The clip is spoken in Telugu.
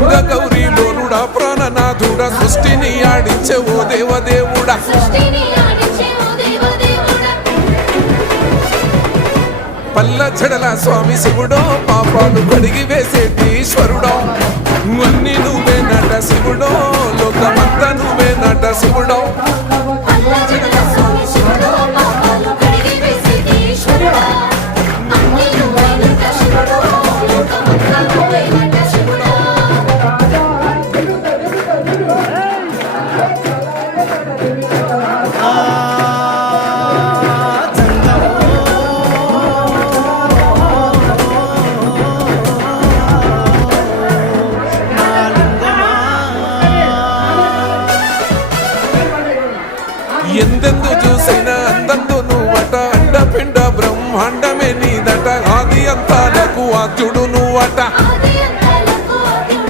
గంగ గౌరీ లోనుడా ప్రాణనాథుడా సృష్టిని ఆడించే ఓ దేవదేవుడా పల్ల జడల స్వామి శివుడో పాపాలు కడిగి వేసేటి ఈశ్వరుడో అన్ని నువ్వే నట శివుడో లోకమంతా నువ్వే నట శివుడో ఎందెందు చూసైనా అందందు నువ్వట అండపిండ బ్రహ్మాండమే నీదట ఆది అంతాలకు ఆద్యుడ